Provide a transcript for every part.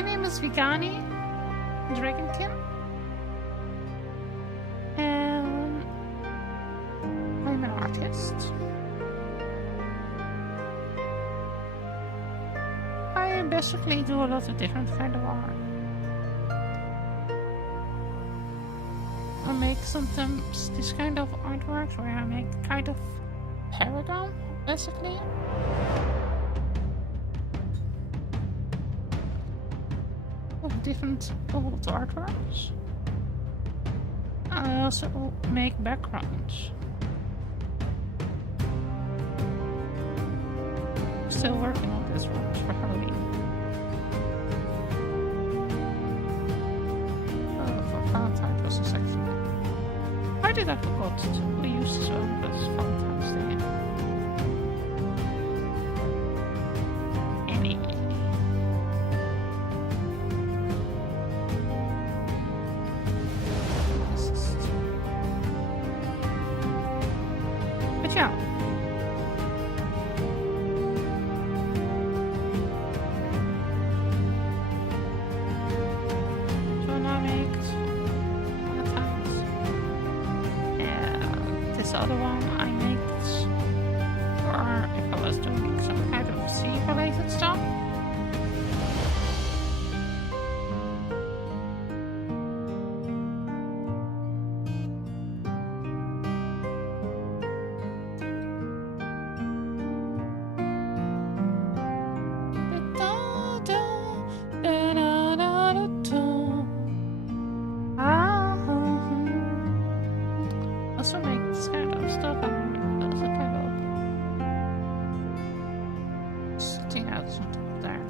My name is Vigani Dragonkin, and I'm an artist. I basically do a lot of different kind of art. I make sometimes this kind of artwork where I make kind of paragon, basically. Of different old artworks. I also make backgrounds. Still working on this one for Halloween. For Valentine's was this actually. Why did I forgot to use this one as Valentine's Day? Anyway. But yeah. This other one I made for if I was doing some kind of sea related stuff. Also make this kind of stuff and also kind of sitting out on top of there.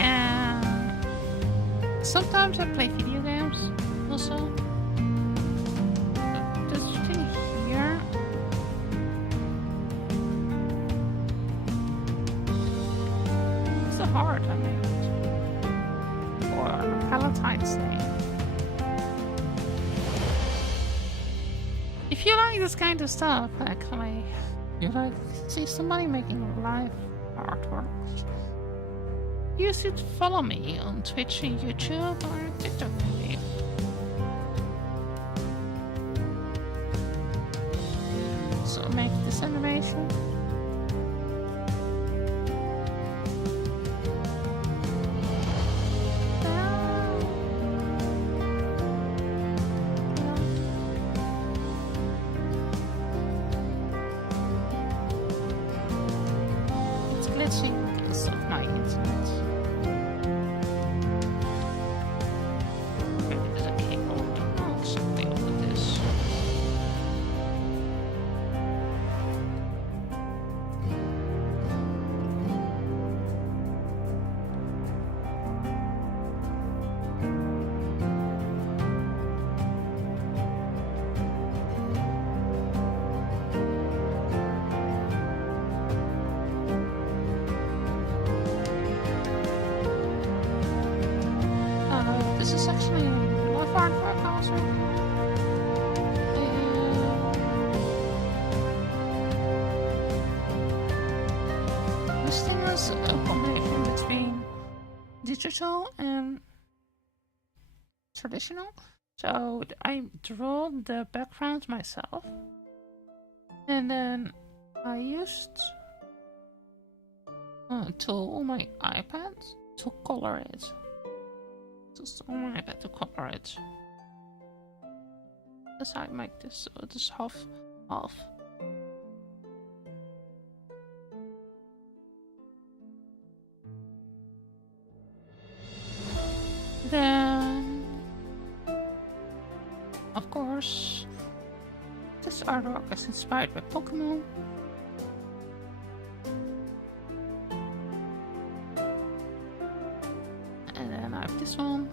And sometimes I play video games also. But this thing here is a heart I made. Valentine's Day. If you like this kind of stuff, actually, you like see somebody making live artworks, you should follow me on Twitch and YouTube or TikTok maybe. So make this animation. Because of my internet. Maybe there's a keyboard. Oh, something over this. This is actually live artwork also. This thing is a combination between digital and traditional. So I draw the background myself, and then I used a tool on my iPad to color it. Just on my iPad to color it. That's how I make this. So this half. Then, of course, this artwork is inspired by Pokemon. And then I have this one.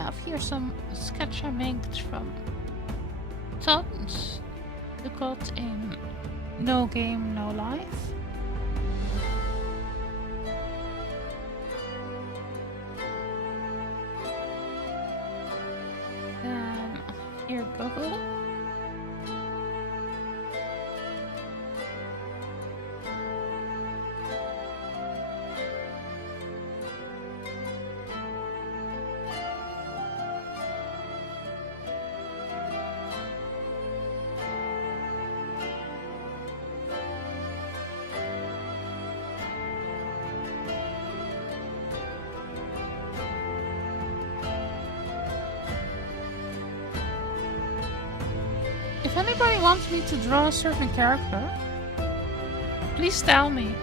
have here some sketch I made from Tons you got in No Game, No Life. Then here Google. If anybody wants me to draw a certain character, please tell me.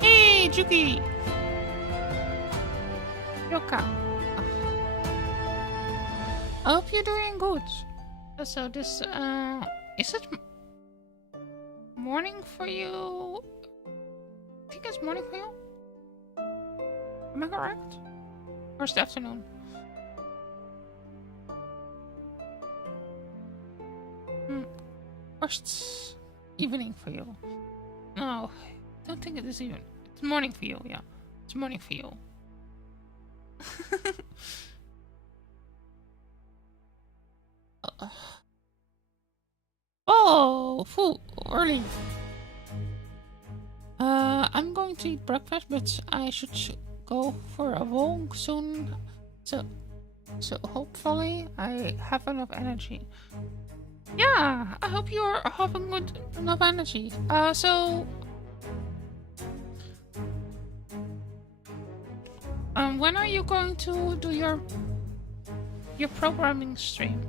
Hey, Juki! Yoka. I hope you're doing good. So this, is it morning for you? I think it's morning for you? Am I correct? Or is it afternoon? Or it's evening for you? No, I don't think it is even. It's morning for you, yeah. It's morning for you. Oh, full early. I'm going to eat breakfast, but I should go for a walk soon. So hopefully I have enough energy. Yeah, I hope you're having good enough energy. When are you going to do your programming stream?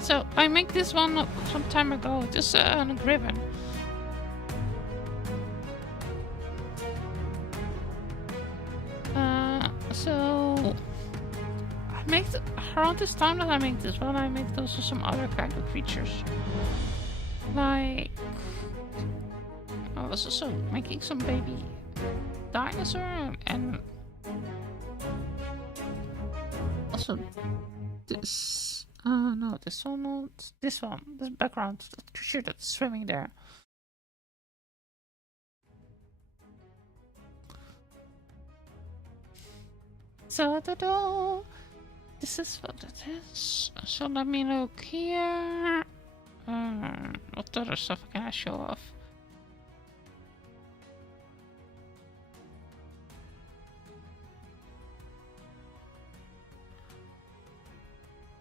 So I make this one some time ago, just on a Griffin. So I make around this time that I make this one, I make also some other kind of creatures. Like I was also making some baby dinosaur and also this. No, this one, not this one. This background, the creature that's swimming there. So, this is what it is. So let me look here. What other stuff can I show off?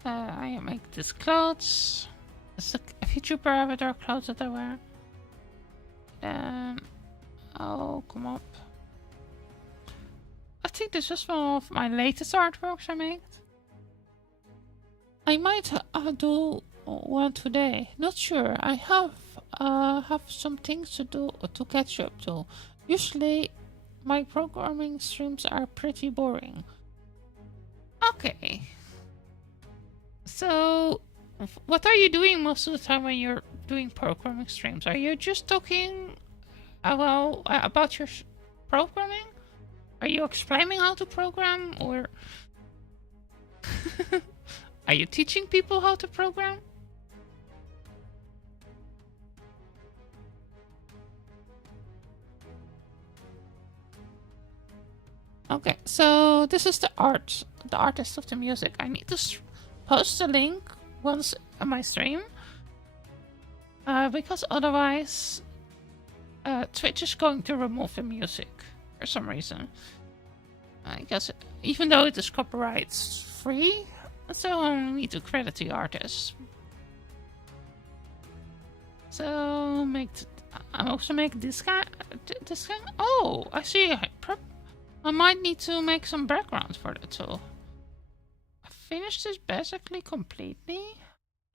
I make these clothes. It's a VTuber avatar clothes that I wear. Then I'll come up. I think this is one of my latest artworks I made. I might do one today. Not sure. I have some things to do to catch up to. Usually, my programming streams are pretty boring. Okay. So, what are you doing most of the time when you're doing programming streams? Are you just talking about your programming? Are you explaining how to program, or Are you teaching people how to program? Okay, so this is the artist of the music. I need to post the link once on my stream, because otherwise Twitch is going to remove the music for some reason. I guess even though it is copyright free, so I need to credit the artist. So I also make this guy. Oh, I see. I might need to make some backgrounds for that too. I finished this basically completely.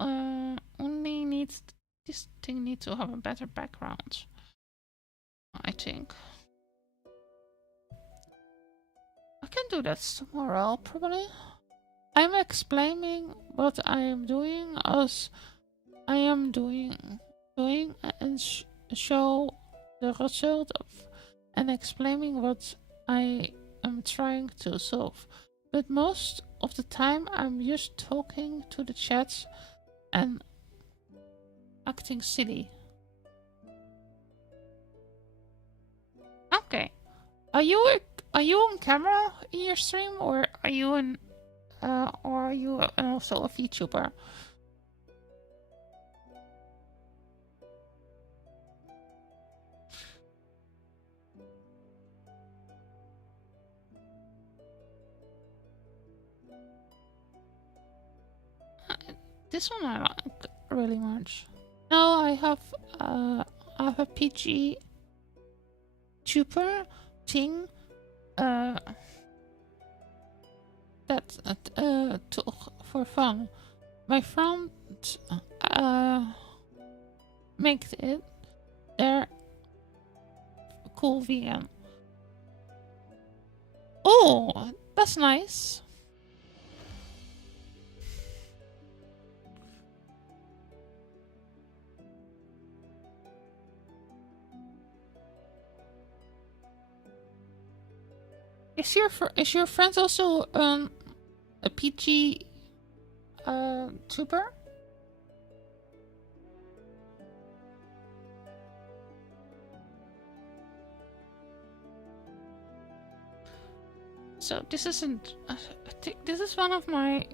Only needs this thing needs to have a better background, I think. I can do that tomorrow probably. I'm explaining what I am doing as I am doing and show the result of and explaining what I am trying to solve. But most of the time I'm just talking to the chat and acting silly. Okay. Are you on camera in your stream, or are you also a VTuber? This one I like really much. Now I have a PG tuber thing for fun. My friend makes it. They're cool vegan. Oh, that's nice. Is your friend also a PG tuber? So this isn't. I think this is one of my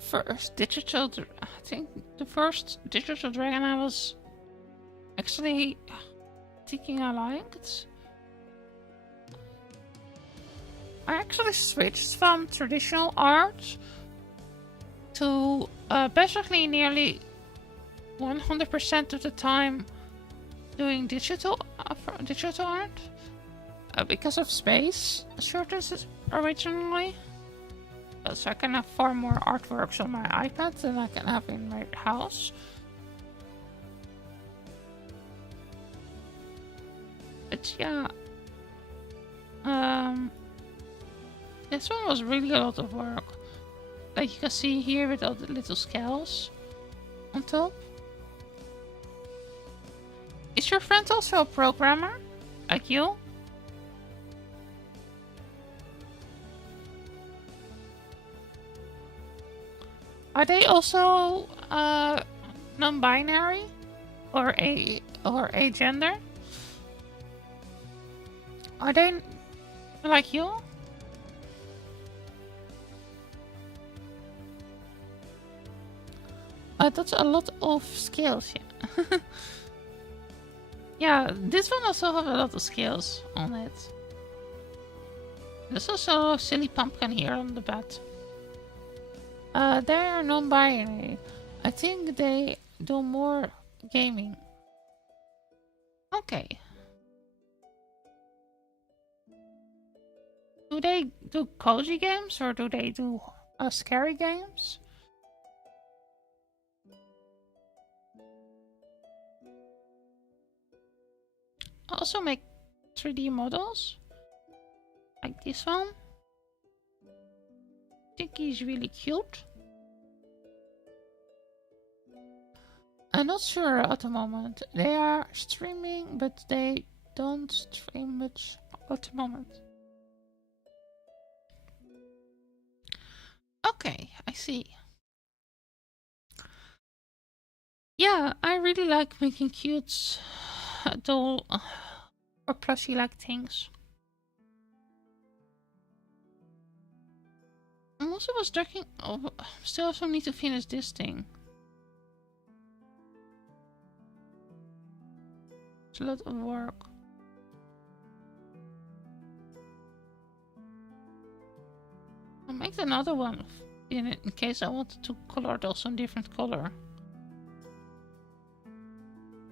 first digital. I think the first digital dragon I was actually thinking I liked. I actually switched from traditional art to basically nearly 100% of the time doing digital art because of space shortages originally. So I can have far more artworks on my iPad than I can have in my house. But yeah, this one was really a lot of work. Like you can see here with all the little scales on top. Is your friend also a programmer? Like you? Are they also non-binary or a gender? Are they like you? That's a lot of skills, yeah. Yeah, this one also has a lot of skills on it. There's also a silly pumpkin here on the bed. They are non-binary. I think they do more gaming. Okay. Do they do cozy games or do they do scary games? Also make 3D models like this one. I think he's really cute. I'm not sure at the moment. They are streaming, but they don't stream much at the moment. Okay, I see. Yeah, I really like making cute doll or plushie like things. I'm also was talking. Oh, still also need to finish this thing. It's a lot of work. I'll make another one in case I wanted to color those in different color.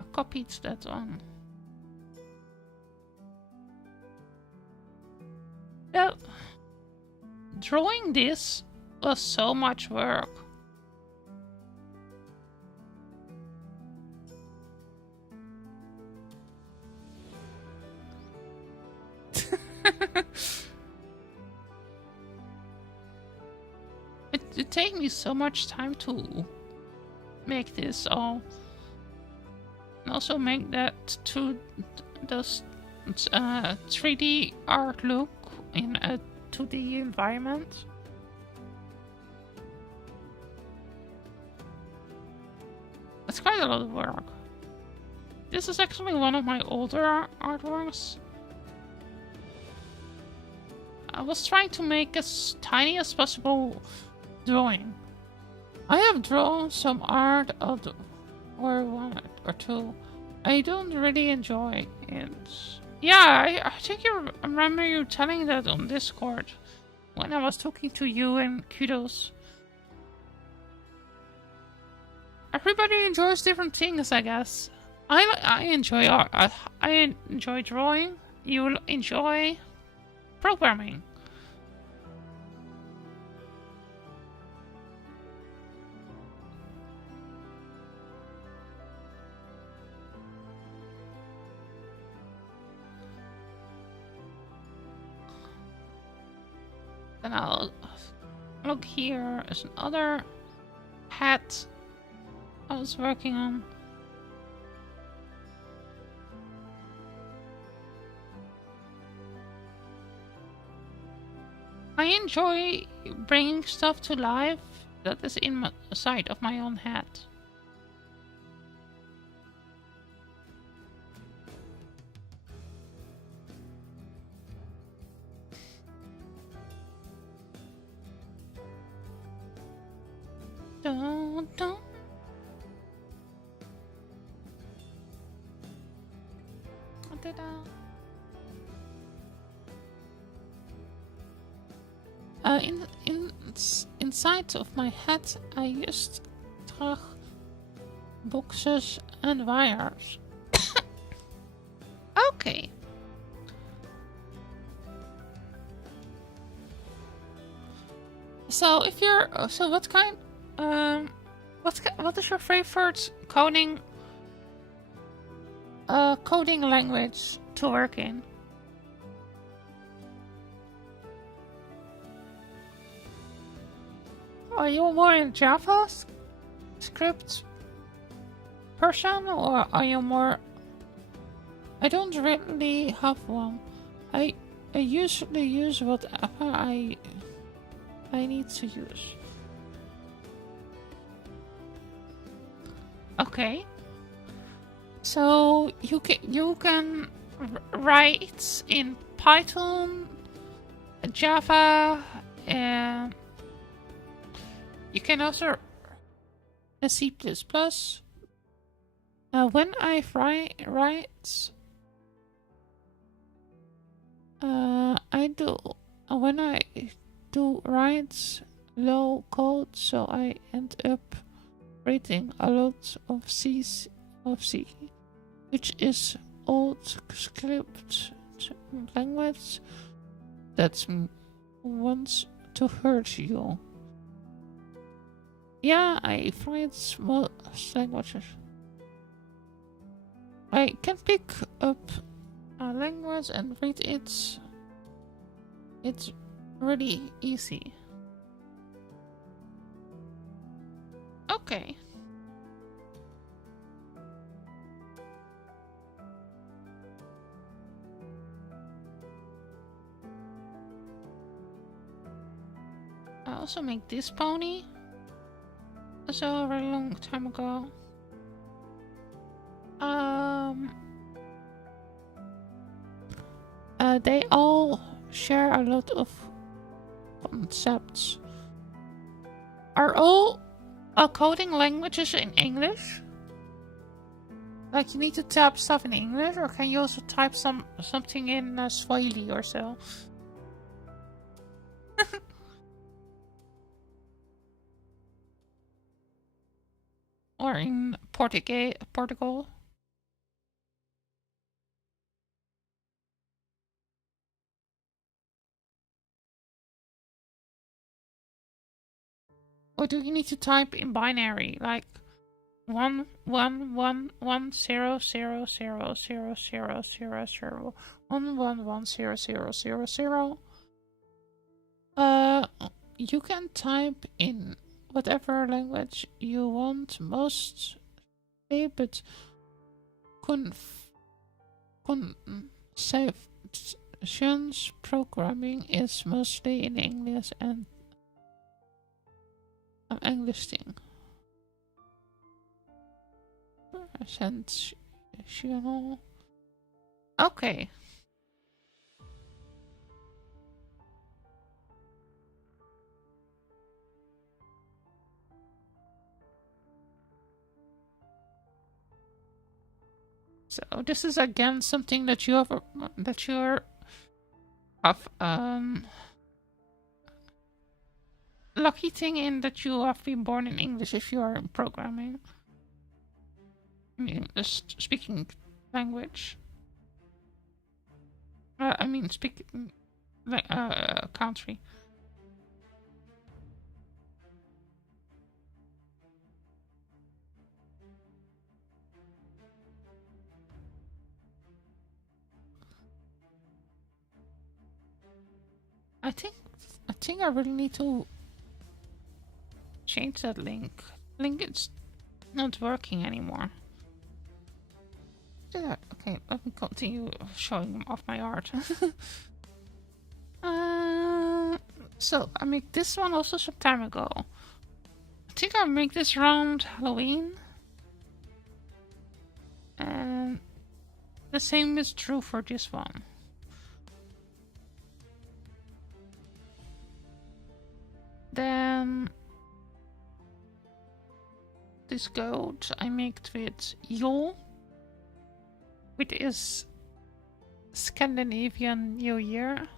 I copied that one. Yeah, drawing this was so much work. It takes me so much time to make this all. And also make that to those 3D art look in a 2D environment. It's quite a lot of work. This is actually one of my older artworks. I was trying to make as tiny as possible drawing. I have drawn some art of or one or two. I don't really enjoy it. Yeah, I think I remember you telling that on Discord when I was talking to you and Kudos. Everybody enjoys different things, I guess. I enjoy art. I enjoy drawing. You'll enjoy programming. Then I'll look here as another hat I was working on. I enjoy bringing stuff to life that is inside of my own head. Dun, dun. Inside of my head, I used terug boxes and wires. Okay. So if you're what kind what is your favorite coding language to work in? Are you more in JavaScript person, or are you more? I don't really have one. I usually use whatever I need to use. Okay. So you can write in Python, Java, and you can also C++. When I write, I do when I do write low code, so I end up writing a lot of C, which is old script language that wants to hurt you. Yeah, I find small languages. I can pick up a language and read it. It's really easy. Okay. I also make this pony. So a very long time ago. Um, they all share a lot of concepts. Are all coding languages in English? Like you need to type stuff in English, or can you also type something in Swahili or so? Or in Portugal? Or do you need to type in binary, like 11110000000 1110000? You can type in whatever language you want mostly, but conceptions programming is mostly in English and English thing. Sensational. Okay. So this is again something that you have lucky thing in that you have been born in English if you are in programming. I mean, speaking language. I mean, speaking country. I think I really need to change that link. Link is not working anymore. Do that. Okay, let me continue showing off my art. So I made this one also some time ago. I think I made this around Halloween. And the same is true for this one. Then this goat I made with Yule, which is Scandinavian New Year.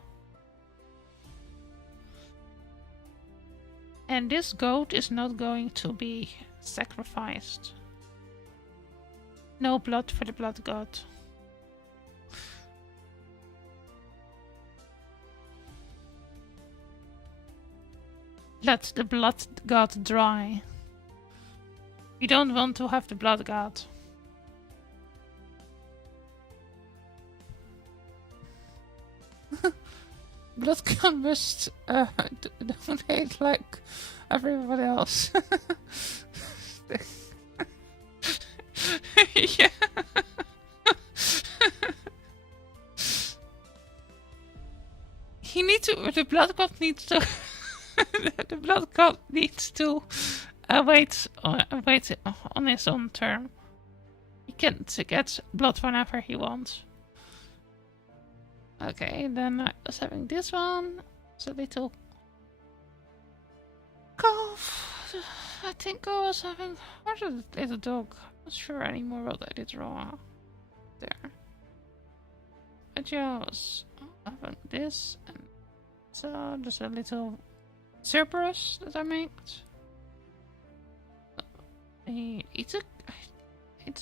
And this goat is not going to be sacrificed. No blood for the blood god. Let the blood god dry. We don't want to have the blood god. Blood god must donate like everybody else. Yeah. He needs to. The blood god needs to. The blood god needs to wait on his own term. He can't get blood whenever he wants. Okay, then I was having this one. It's a little calf. I think I was having. Where's the little dog? I'm not sure anymore what I did wrong. There. I just having this, and so there's a little Cerberus that I made. It's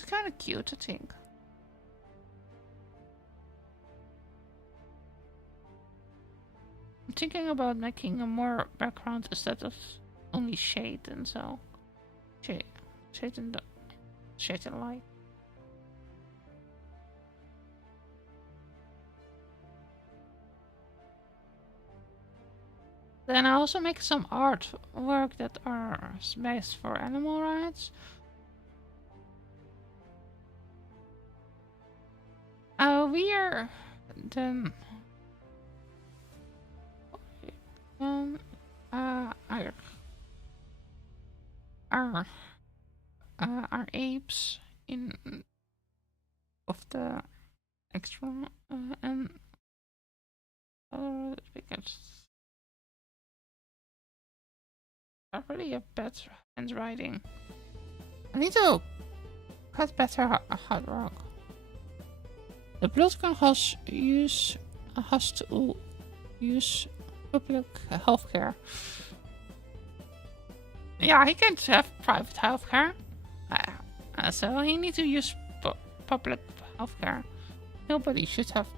kind of cute, I think. I'm thinking about making a more background instead of only shade and so. Shade and light. Then I also make some artwork that are based for animal rights. We are then our apes in of the extra and because I really have bad handwriting. I need to cut better hard work. The Bloodgun has to use public healthcare. Yeah, he can't have private healthcare. So he needs to use public healthcare. Nobody should have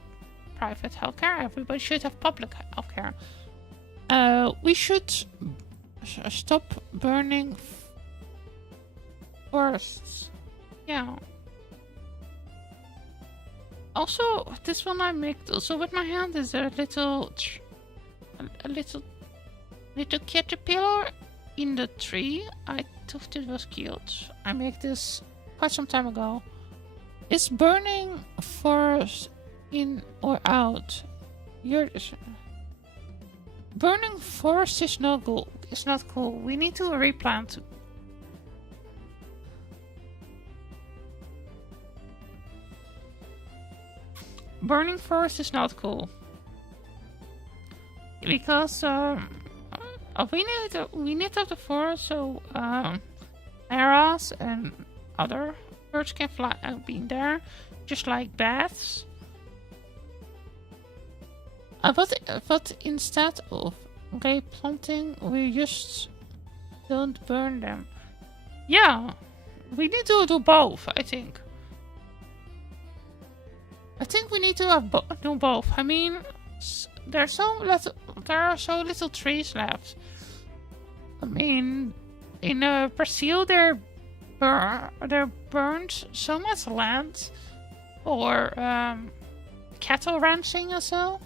private healthcare. Everybody should have public healthcare. We should stop burning forests. Yeah. Also, this one I made also with my hand is a little caterpillar in the tree. I thought it was cute. I made this quite some time ago. Is burning forest in or out? Burning forest is not cool. It's not cool. We need to replant. Burning forest is not cool because we need of the forest so arrows and other birds can fly be there, just like bats. But instead of replanting, we just don't burn them. Yeah, we need to do both. I think we need to do both. I mean, there are so little trees left. I mean, in Brazil, there burned so much land for cattle ranching or so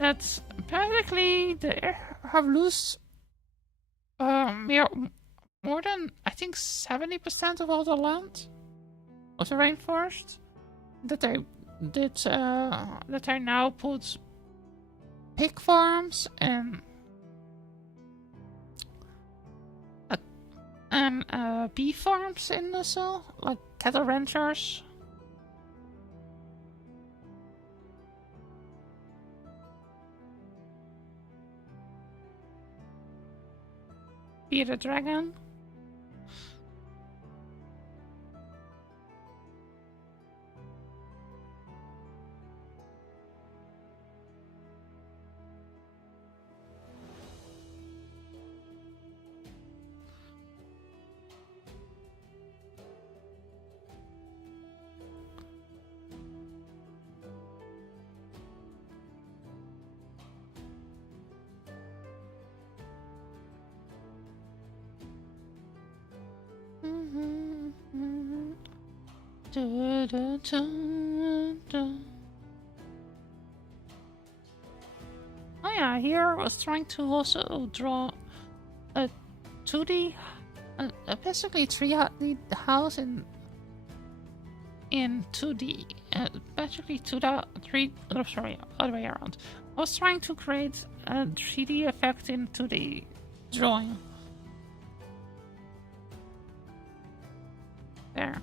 that practically they have lost more than I think 70% of all the land of the rainforest that I now put pig farms and bee farms in also, like cattle ranchers. Be the dragon. Oh yeah, here I was trying to also draw a 2D, basically 3D house in 2D. Basically sorry, other way around. I was trying to create a 3D effect in 2D drawing. There.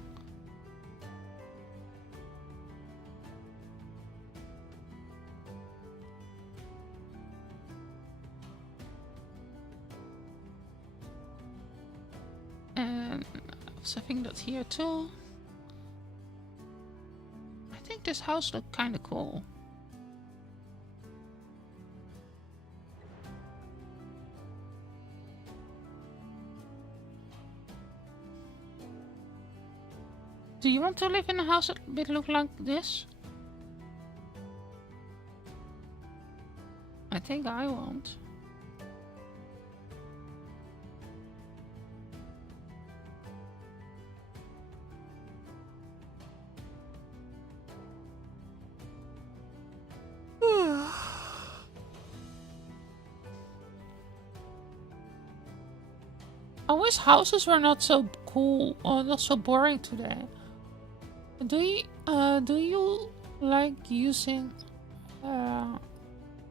And I think that here too. I think this house looked kind of cool. Do you want to live in a house that look like this? I think I won't. I wish houses were not so cool or not so boring today. Do you like using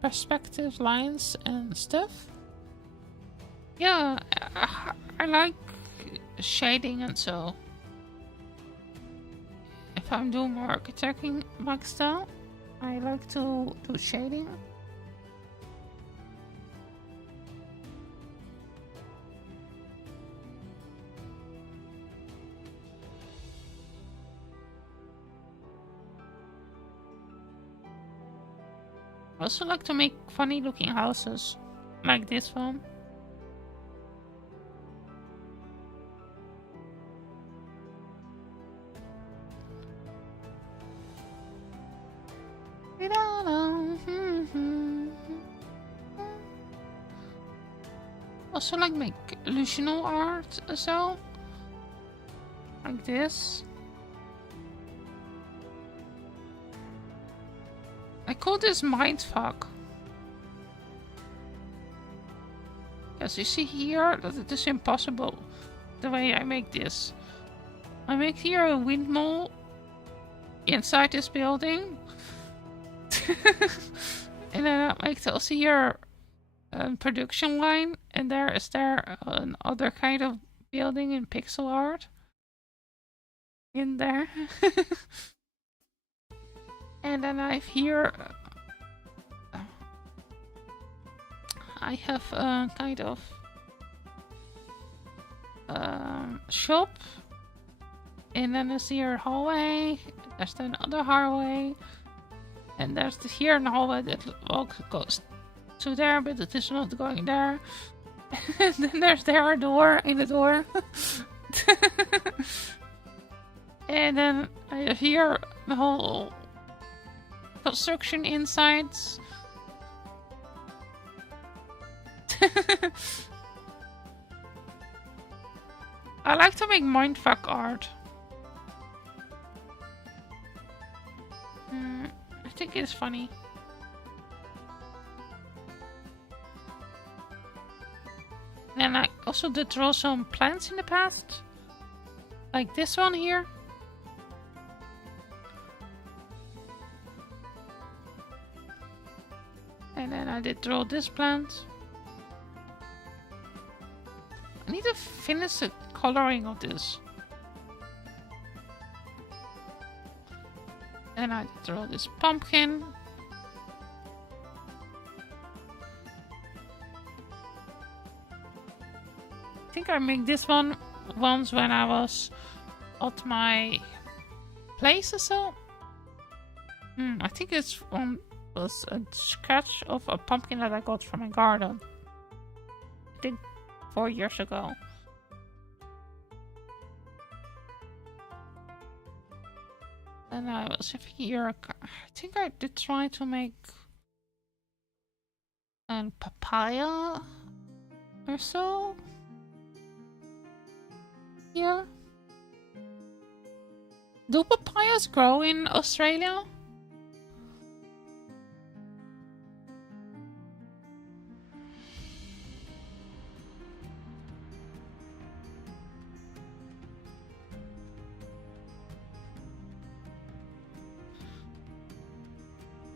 perspective lines and stuff? Yeah, I like shading and so. if I'm doing more architecting like style, I like to do shading. I also like to make funny looking houses, like this one. Also like make illusional art as well. Like this. I call this mindfuck. As you see here, that it is impossible the way I make this. I make here a windmill inside this building. And then I make also here a production line, and there is another kind of building in pixel art in there. And then I have here I have a kind of shop, and then there's here a hallway, there's then another hallway, and there's here an hallway that goes to there, but it is not going there. And then there's there a door in the door. And then I have here the whole construction insides. I like to make mindfuck art. I think it's funny. And I also did draw some plants in the past. Like this one here. And then I did draw this plant. I need to finish the coloring of this. And I did draw this pumpkin. I think I made this one once when I was at my place or so. I think this one was a sketch of a pumpkin that I got from my garden. I think 4 years ago. And I was here. I think I did try to make a papaya or so. Yeah. Do papayas grow in Australia?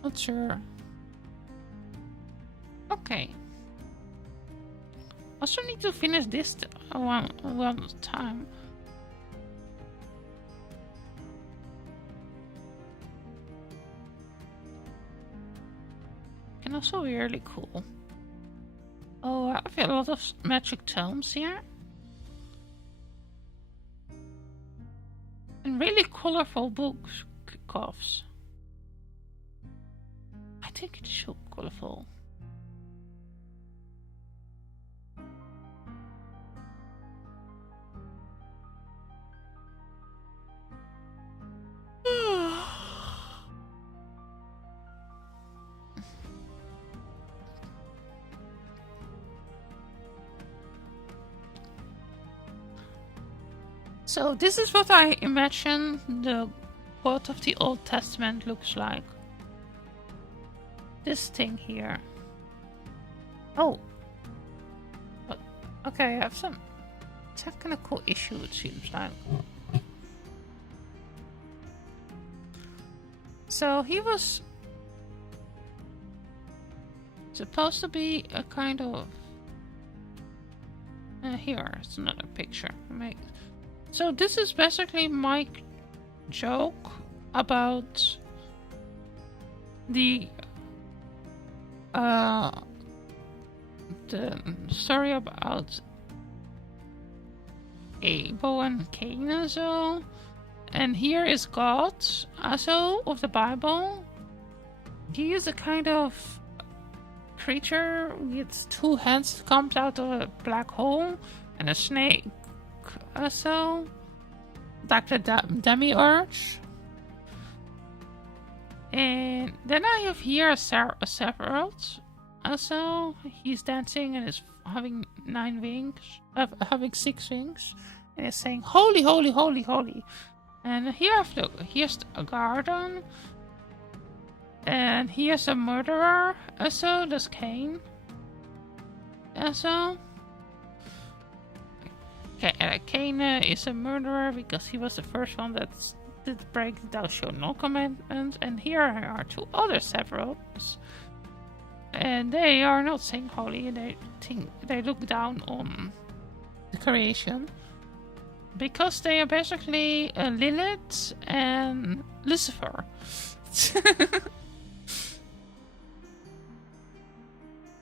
Not sure. Okay. Also need to finish this one time. Can also be really cool. Oh, I have a lot of magic tomes here. And really colorful books, coughs. I think it's so colorful. So this is what I imagine the God of the Old Testament looks like. This thing here. Oh. Okay, I have some technical issue, it seems like. So he was supposed to be a kind of... here's another picture. So this is basically my joke about the story about Abel and Cain and so. And here is God also of the Bible. He is a kind of creature with two hands that comes out of a black hole and a snake also. Like the demiurge. And then I have here a Sephiroth. Also, he's dancing and is having 9 wings, having 6 wings, and is saying "Holy, holy, holy, holy." And here's a garden, and here's a murderer. Also, there's Cain. Also, Cain is a murderer because he was the first one that did break the "Thou shalt not" commandment. And here are 2 other Sephiroths. And they are not saying holy, and they look down on the creation. Because they are basically Lilith and Lucifer.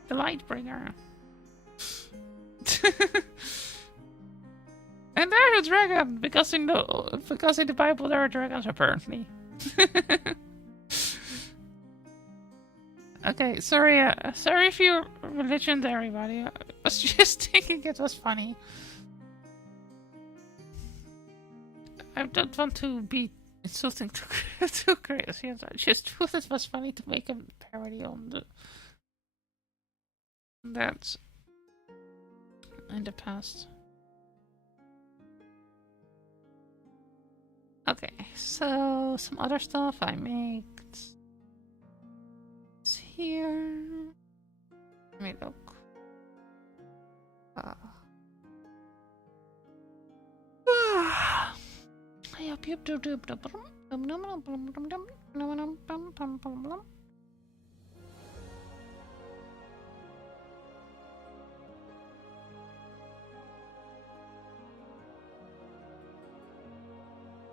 The Lightbringer. And there's a dragon, because in the Bible there are dragons apparently. Okay, sorry if you're religion there, everybody. I was just thinking it was funny. I don't want to be insulting to crazy. I just thought it was funny to make a parody on that in the past. Okay, so some other stuff I made. It's here. Let me look.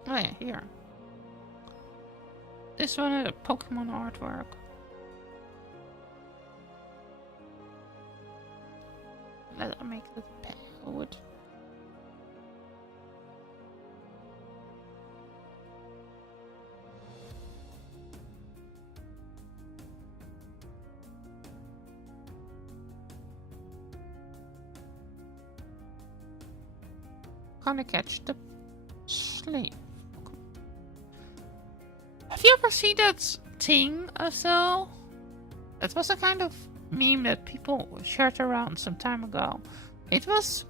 Oh yeah, here. This one is a Pokemon artwork. Let's make the wood. Gonna catch the slave. Have you ever seen that thing or so? It was a kind of meme that people shared around some time ago. It was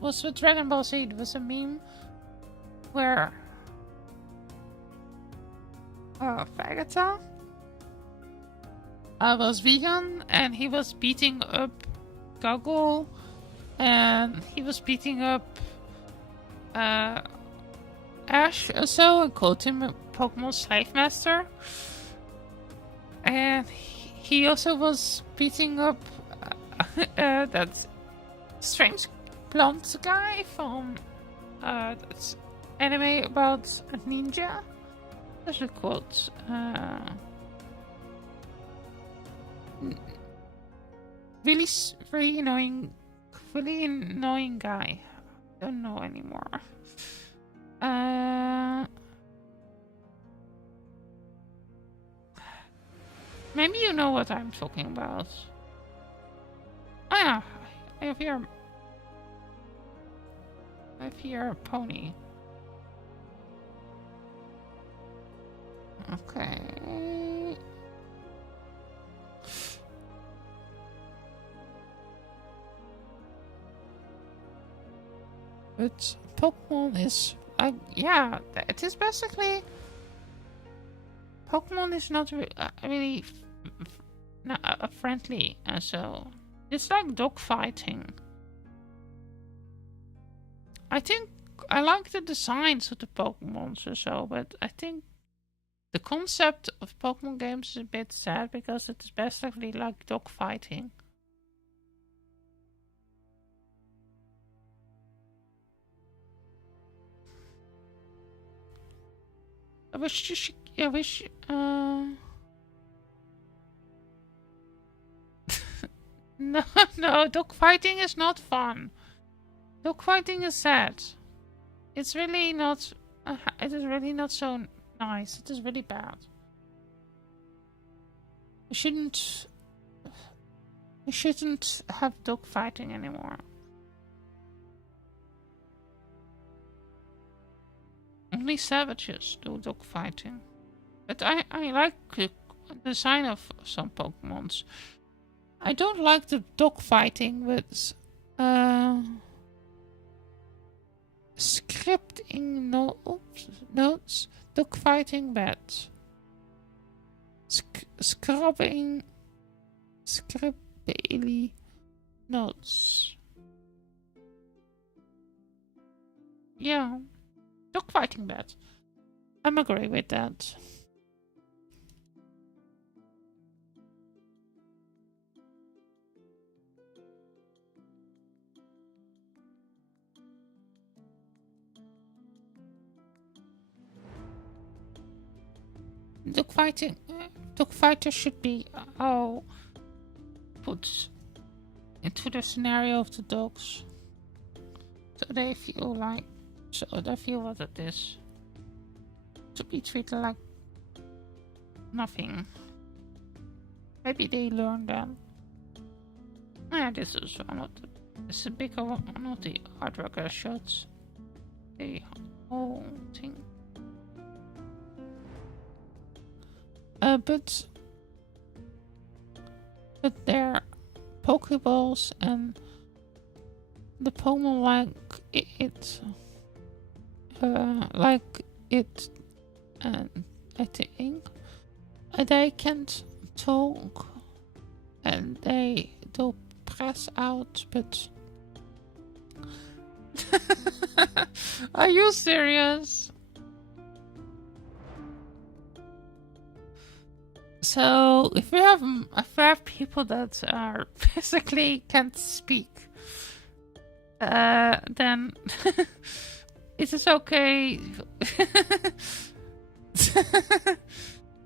was with Dragon Ball Z. It was a meme where Vegeta was vegan and he was beating up Goggle, and he was beating up Ash or so, and called him a Pokemon Slave Master. And he also was beating up that strange blonde guy from that anime about a ninja. What's it called? Really annoying guy. Don't know anymore. Maybe you know what I'm talking about. Oh yeah, I have here a pony. Okay. But Pokemon is, yeah, it is basically. Pokemon is not really not friendly, and so it's like dog fighting. I think I like the designs of the Pokemons or so, but I think the concept of Pokemon games is a bit sad because it is basically like dog fighting. I wish you should. I wish. No, no. Dog fighting is not fun. Dog fighting is sad. It's really not. It is really not so nice. It is really bad. We shouldn't. We shouldn't have dog fighting anymore. Only savages do dog fighting. But I like the design of some Pokemons. I don't like the dog fighting with scripting notes. Dog fighting bad. Scrubbing notes. Yeah. Dog fighting bad. I'm agree with that. Dog fighter should be put into the scenario of the dogs, so they feel what it is to be treated like nothing. Maybe they learn that. Yeah, this is a bigger one of the artwork I showed. The whole thing. But they're Pokeballs and the Pokemon like it, and I think they can't talk and they do press out, but are you serious? So if we have people that are basically can't speak, then it is okay.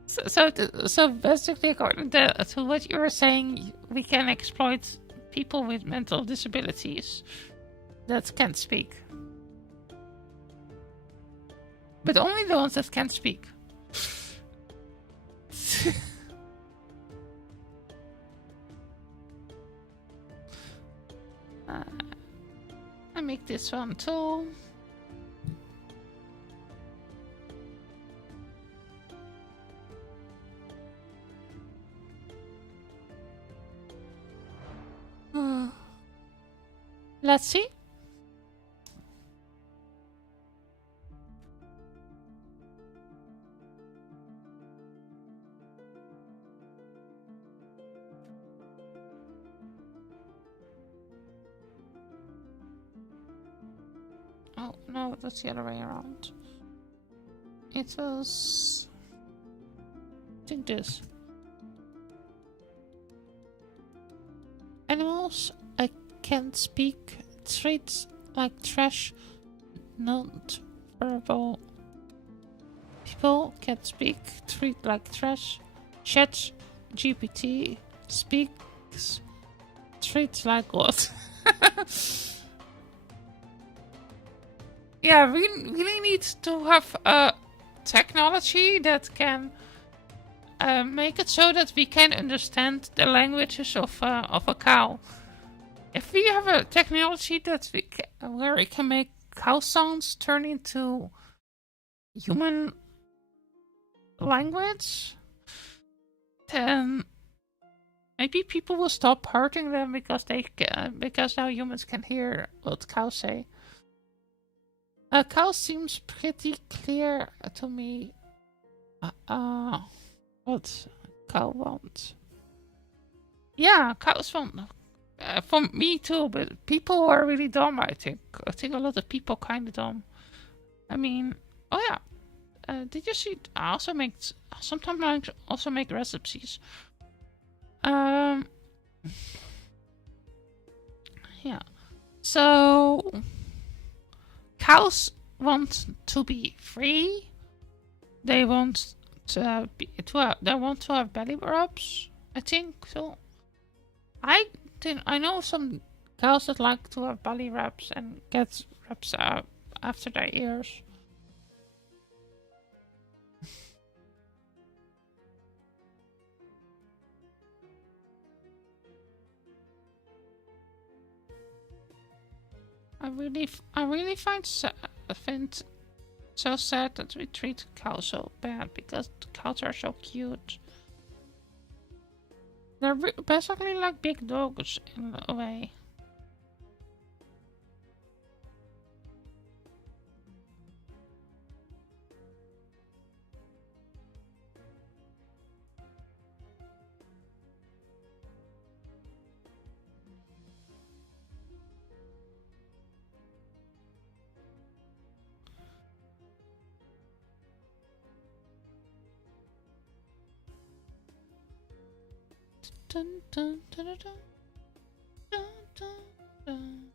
So basically, according to what you were saying, we can exploit people with mental disabilities that can't speak, but only the ones that can speak. I make this one too. Let's see. Oh, no, that's the other way around. It was... I think this. Animals I can't speak, treat like trash, not verbal. People can't speak, treat like trash. Chat GPT speaks, treats like what? Yeah, we really need to have a technology that can make it so that we can understand the languages of a cow. If we have a technology that where we can make cow sounds turn into human language, then maybe people will stop hurting them because now humans can hear what cows say. A cow seems pretty clear to me. What cow wants? Yeah, cows want. For me too, but people are really dumb. I think a lot of people kind of dumb. I mean, oh yeah. Did you see? I also sometimes I also make recipes. Yeah. So cows want to be free, they want they want to have belly rubs. I think so. I know some cows that like to have belly rubs and get rubs after their ears. I really find so sad that we treat cows so bad because the cows are so cute. They're basically like big dogs in a way. Dun, dun, dun, dun, dun, dun,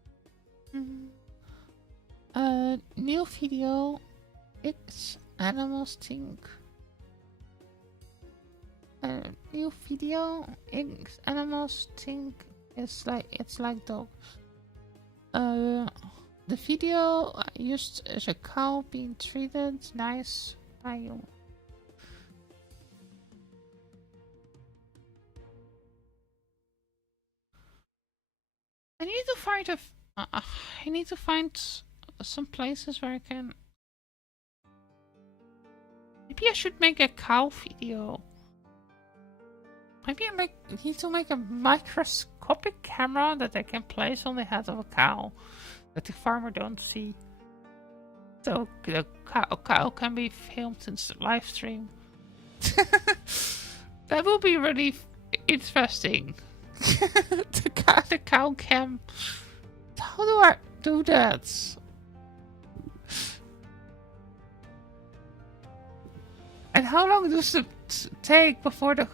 dun. New video. X animals think. New video. X animals think it's like dog. The video used as a cow being treated nice by you. I need to find I need to find some places where I can. Maybe I should make a cow video. Maybe I need to make a microscopic camera that I can place on the head of a cow that the farmer don't see. So the cow can be filmed in live stream. That will be really interesting. The cow cam. How do I do that? And how long does it take before the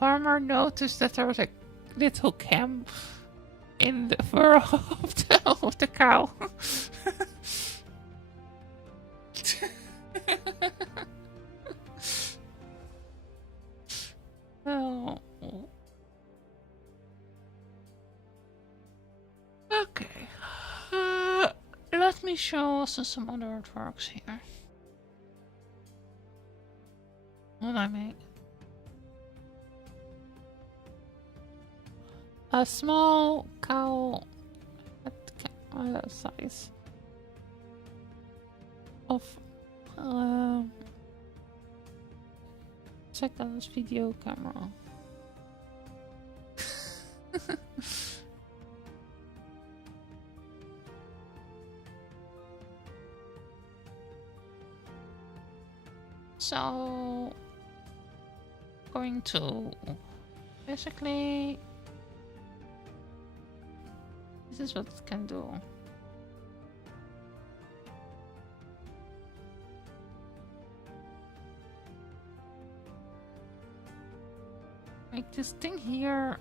farmer noticed that there was a little cam in the fur of the cow? Oh. Okay. Let me show also some other artworks here. What I make? A small cow at size of seconds video camera. So going to basically this is what it can do. Like this thing here.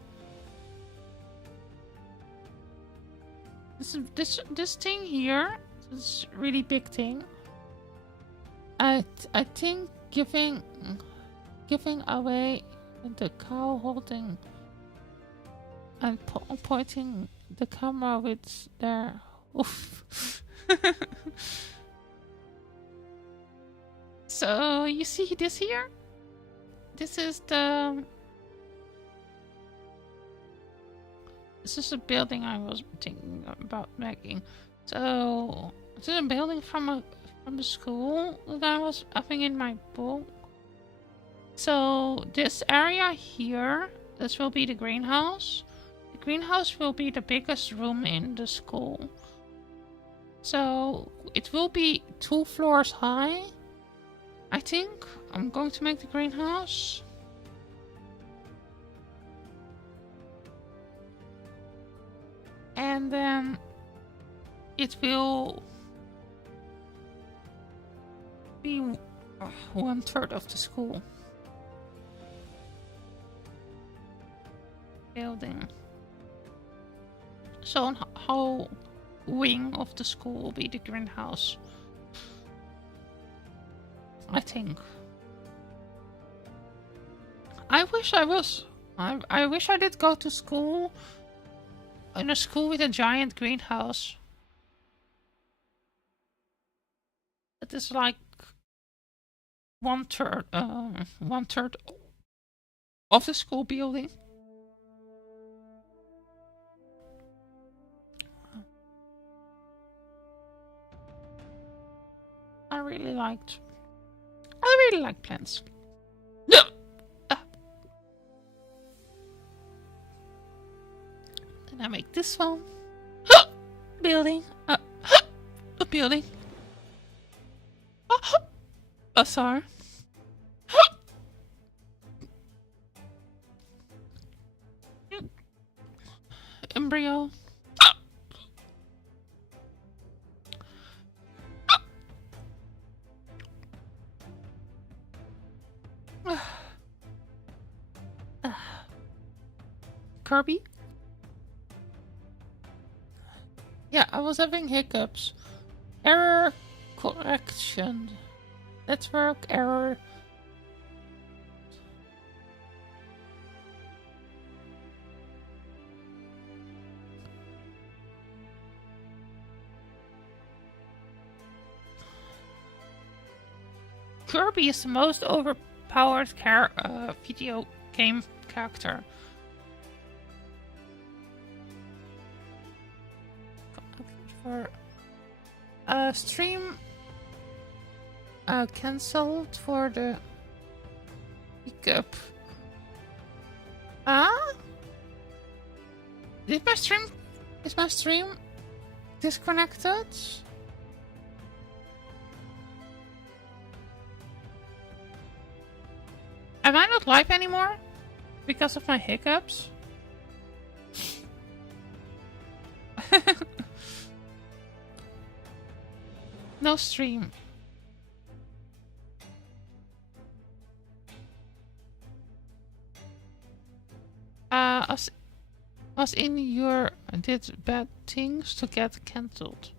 This thing here, this really big thing. I think giving away the cow holding and pointing the camera with their oof. So you see this here? This is a building I was thinking about making. So this is a building from the school that I was having in my book. So this area here, this will be the greenhouse. The greenhouse will be the biggest room in the school. So it will be 2 floors high. I think I'm going to make the greenhouse. And then it will be 1/3 of the school building. So on whole wing of the school will be the greenhouse, I think. I wish I was. I wish I did go to school. In a school with a giant greenhouse. It is like one third of the school building. I really like plants. No. Then I make this one. Building. A building. Sorry. Embryo. Kirby? Yeah, I was having hiccups. Error correction. Network error. Kirby is the most overpowered video game character. For stream cancelled for the hiccup. Is my stream disconnected? Am I not live anymore because of my hiccups? No stream. As in your did bad things to get cancelled.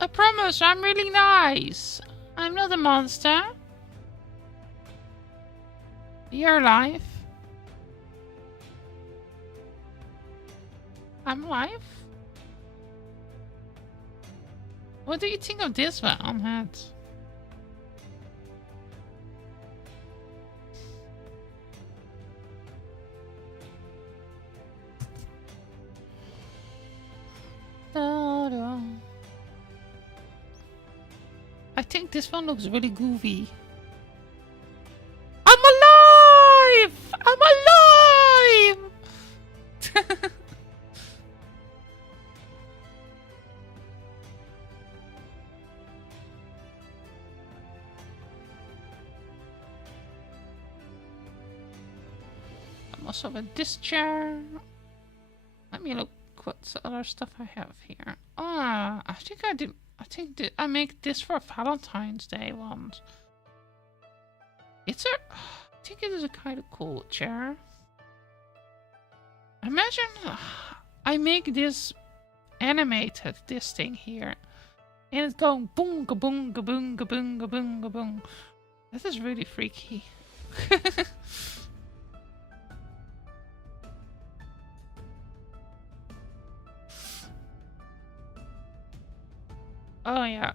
I promise, I'm really nice. I'm not a monster. You're alive. I'm alive. What do you think of this one, Hat? I think this one looks really goofy. I'm alive! I'm alive! I'm also in this chair. Let me look what other stuff I have here. I think I did. I make this for Valentine's Day once. I think it is a kind of cool chair. Imagine I make this animated, this thing here. And it's going boom, ga boom, ga boom, ga boom, ga boom, ga boom. That is really freaky. Oh yeah,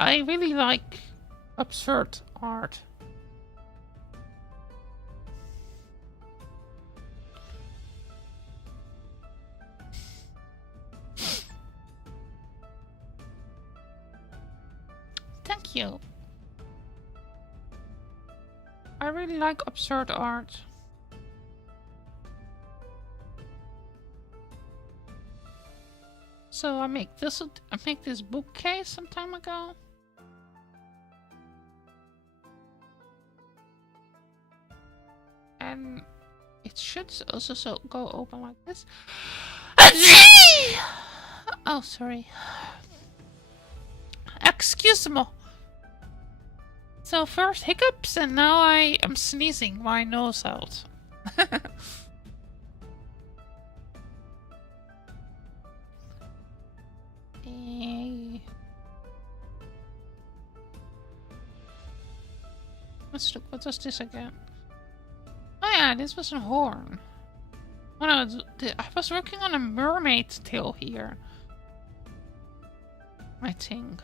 I really like absurd art. Thank you. I really like absurd art. So I make this bookcase some time ago. And it should also go open like this. Oh, sorry. Excuse me. So first hiccups and now I am sneezing my nose out. Let's look. What was this again? Oh yeah, this was a horn. Oh no, I was working on a mermaid tail here. I think.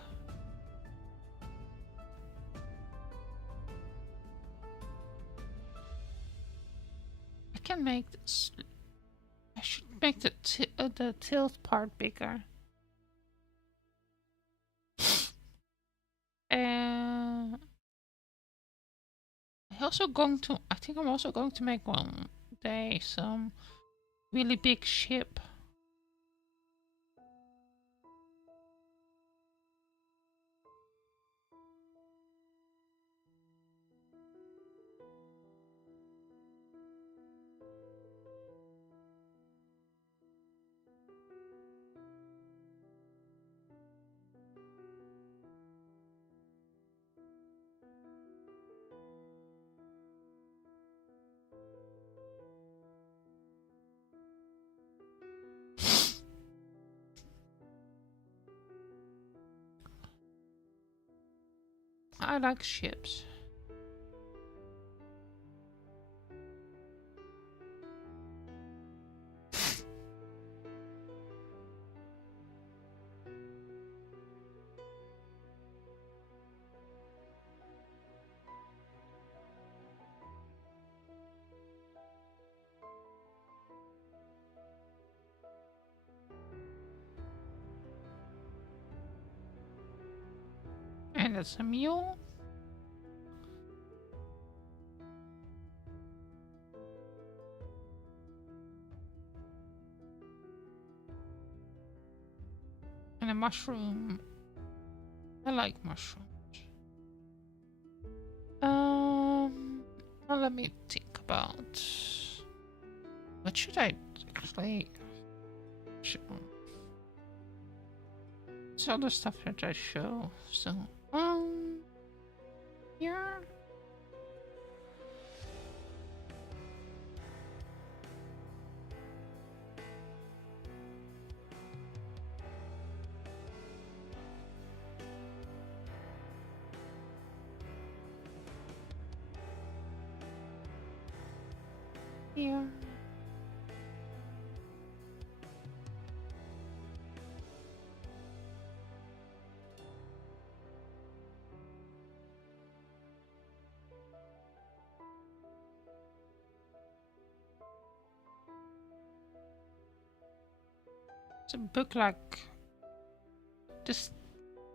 I can make this. I should make the tilt part bigger. I think I'm also going to make one day some really big ship. I like ships. And that's a mule. And a mushroom. I like mushrooms. Well, let me think about what should I actually show. It's other stuff that I show. So, here. Here. It's a book like this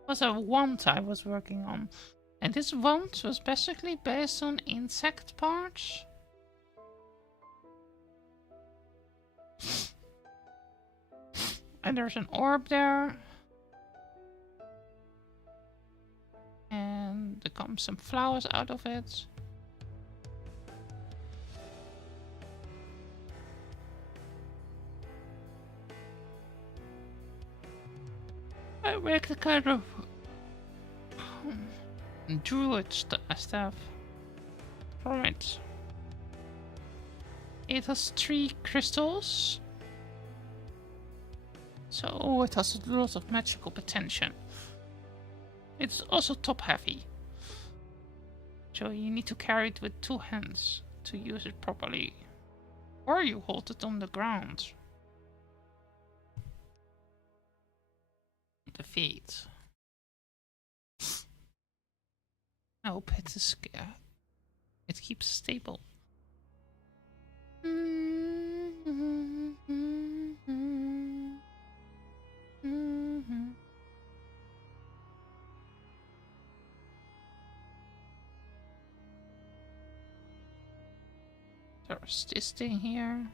was a wand I was working on, and this wand was basically based on insect parts. And there's an orb there. And there come some flowers out of it. I make the kind of druid stuff from it. It has 3 crystals. So it has a lot of magical potential. It's also top heavy. So you need to carry it with 2 hands to use it properly. Or you hold it on the ground. The feet. I hope it is it keeps stable. There's this thing here.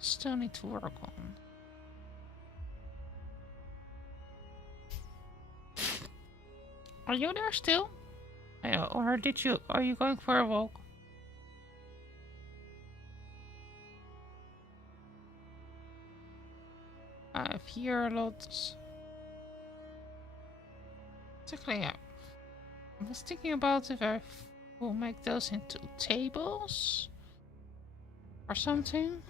Still need to work on. Are you there still? Or are you going for a walk? I have here lots. Exactly, yeah. I was thinking about if I will make those into tables or something,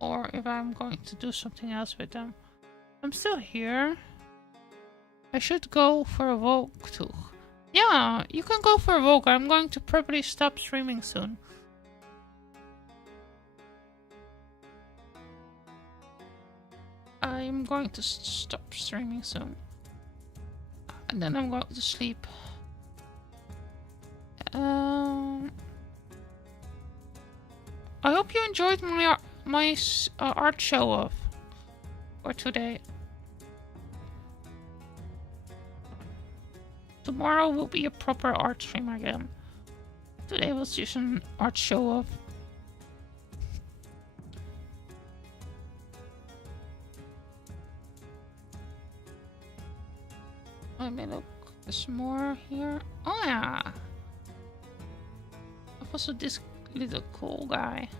or if I'm going to do something else with them. I'm still here. I should go for a walk too. Yeah, you can go for a walk. I'm going to probably stop streaming soon. I'm going to stop streaming soon. And then I'm going to sleep. I hope you enjoyed my art show off for today. Tomorrow will be a proper art stream again. Today was just an art show off. Let me look. There's more here. Oh yeah. Also this little cool guy.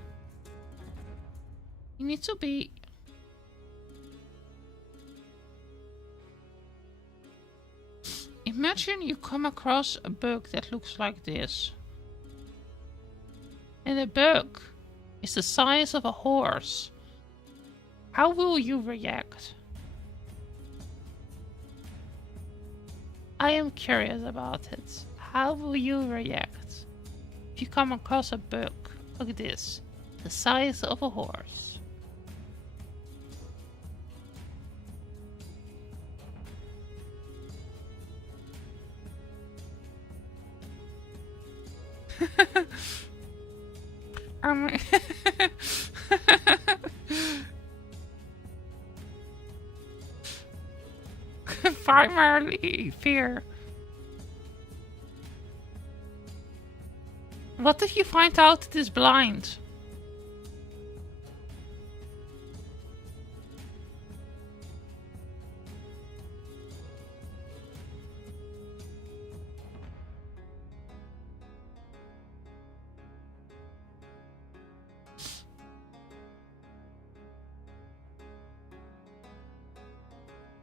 You need to be... Imagine you come across a bug that looks like this. And the bug is the size of a horse. How will you react? I am curious about it. How will you react if you come across a bug like this, the size of a horse? Primarily fear. What if you find out it is blind?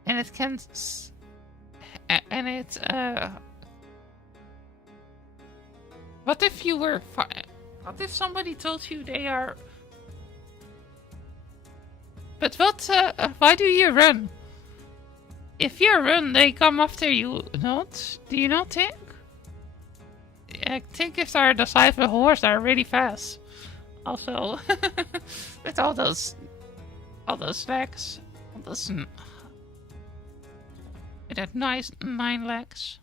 And it can... And it, what if you were... What if somebody told you they are... But what, why do you run? If you run, they come after you, not? Do you not think? I think if they're the size of a horse, they're really fast. Also, with all those legs, all those... With that nice 9 legs.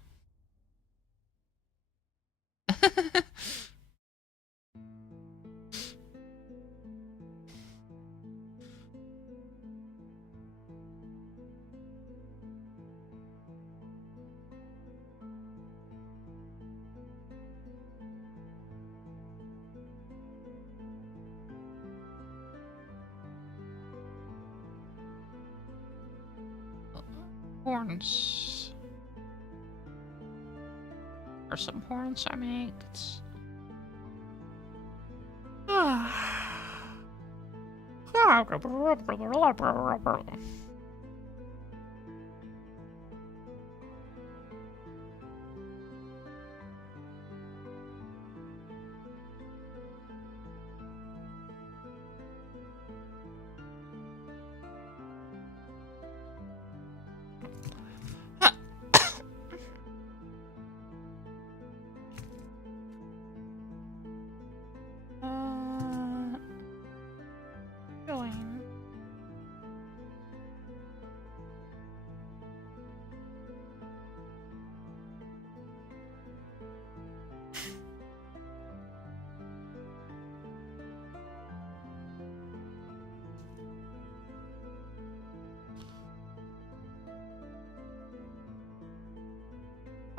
Horns. Or some horns I make. Going.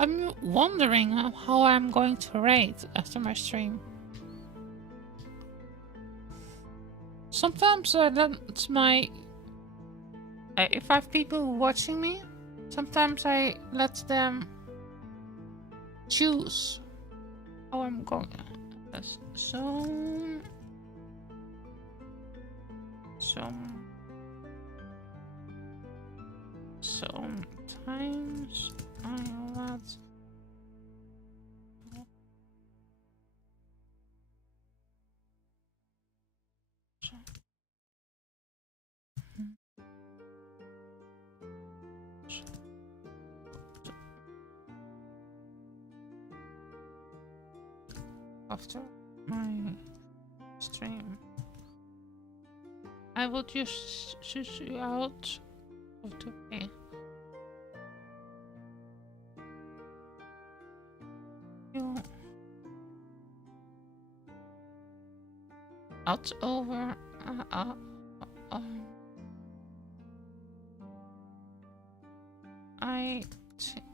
I'm wondering how I'm going to rate after my stream. Sometimes that's my... if I have people watching me, sometimes I let them choose how I'm going. Sometimes I let... after my stream. I will just shoot you out of the way. Out over. I think.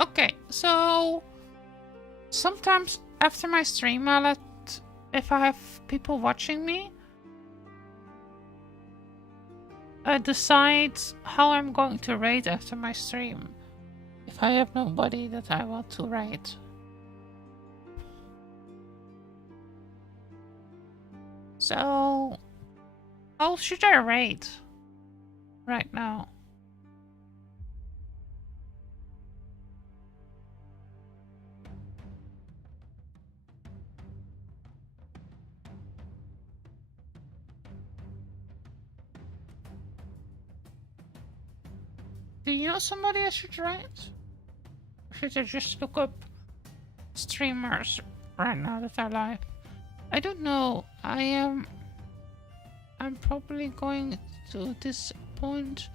Okay, so sometimes after my stream, I'll let, if I have people watching me, decide how I'm going to raid after my stream. If I have nobody that I want to raid. So, how should I raid right now? Do you know somebody I should raid? Or should I just look up streamers right now that are live? I don't know. I'm probably going to disappoint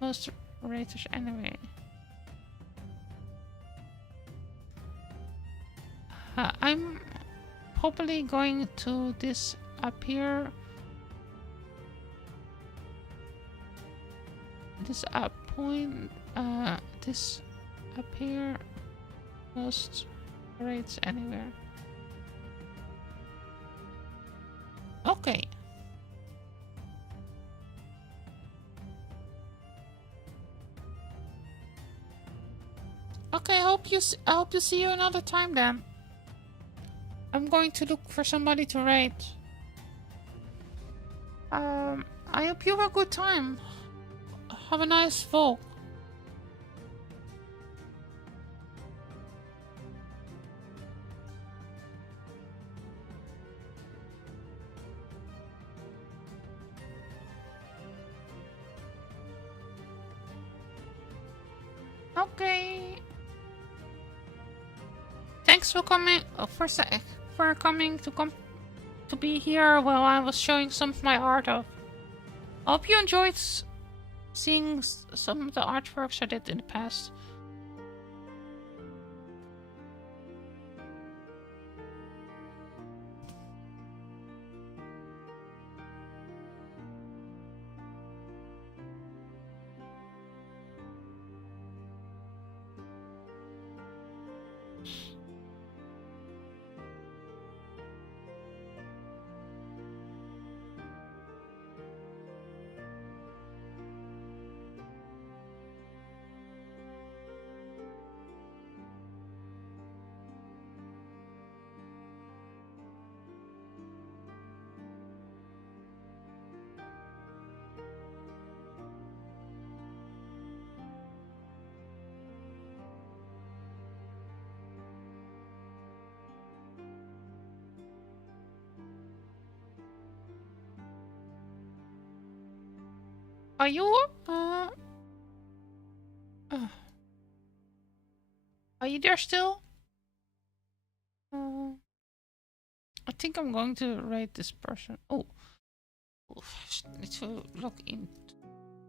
most raiders anyway. I'm probably going to disappear. Disappear most raids anywhere. Okay. Okay, I hope you see you another time then. I'm going to look for somebody to raid. I hope you have a good time. Have a nice fall. Okay. Thanks for coming. For coming to be here while I was showing some of my art of. I hope you enjoyed seeing some of the artworks I did in the past. Are you are you there still? I think I'm going to rate this person. Oh, I need to look in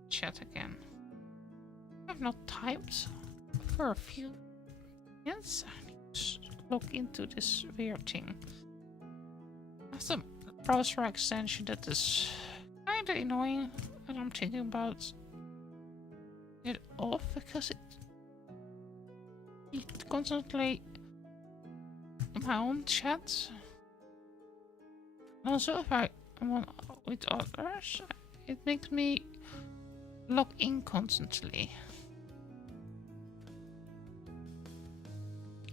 chat again. I've not typed for a few minutes. I need to look into this weird thing. I have the browser extension that is kind of annoying, and I'm thinking about it off because it constantly in my own chat. Also, if I'm on with others, it makes me log in constantly.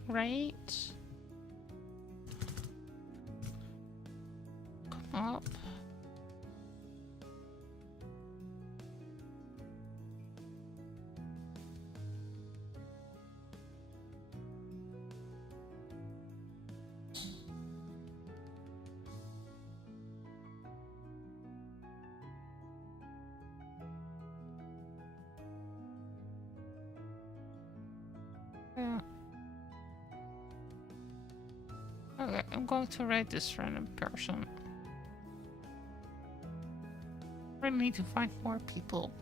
Right? Come up. Yeah. Okay, I'm going to rate this random person. I need to find more people.